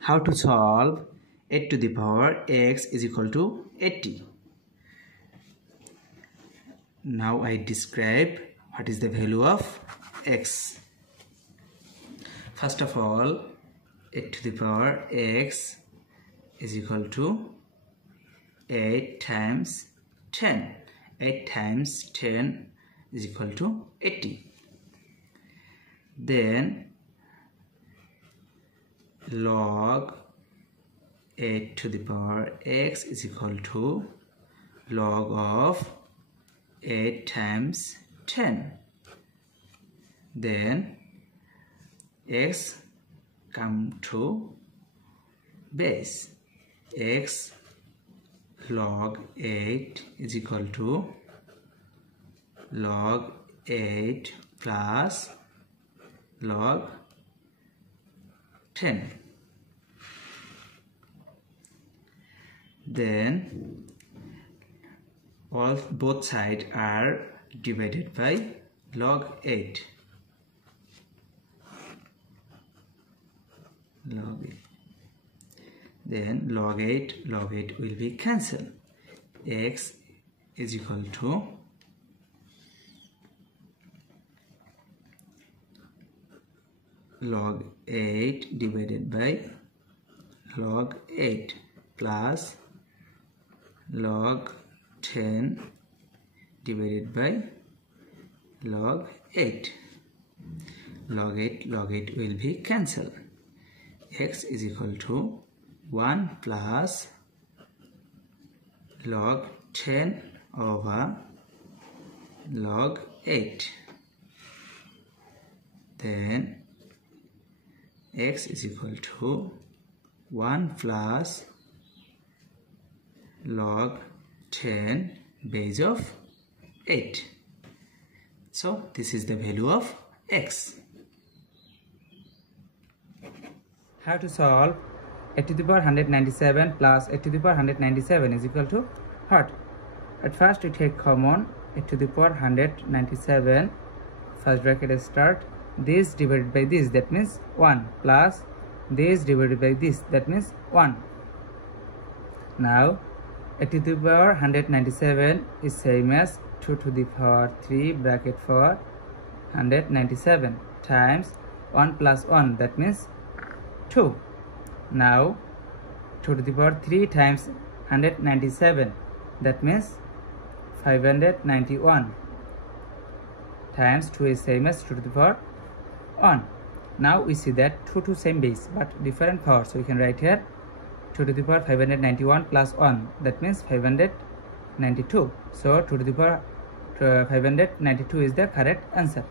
How to solve 8 to the power x is equal to 80. Now I describe what is the value of x. First of all, 8 to the power x is equal to 8 times 10. 8 times 10 is equal to 80. Then log 8 to the power x is equal to log of 8 times 10. Then x come to base. X log 8 is equal to log 8 plus log 10. Then both sides are divided by log 8. Then log 8 will be cancelled. X is equal to log 8 divided by log 8 plus log 10 divided by log 8. Log 8 will be cancelled. X is equal to 1 plus log 10 over log 8. Then x is equal to 1 plus log 10 base of 8. So this is the value of x. How to solve 8 to the power 197 plus 8 to the power 197 is equal to what? At first we take common 8 to the power 197. First bracket start. This divided by this, that means 1, plus this divided by this, that means 1. Now 8 to the power 197 is same as 2 to the power 3 bracket for 197 times 1 plus 1, that means 2. Now 2 to the power 3 times 197, that means 591 times 2 is same as 2 to the power 1. Now we see that 2 same base but different power, so we can write here 2 to the power 591 plus 1, that means 592. So 2 to the power 592 is the correct answer.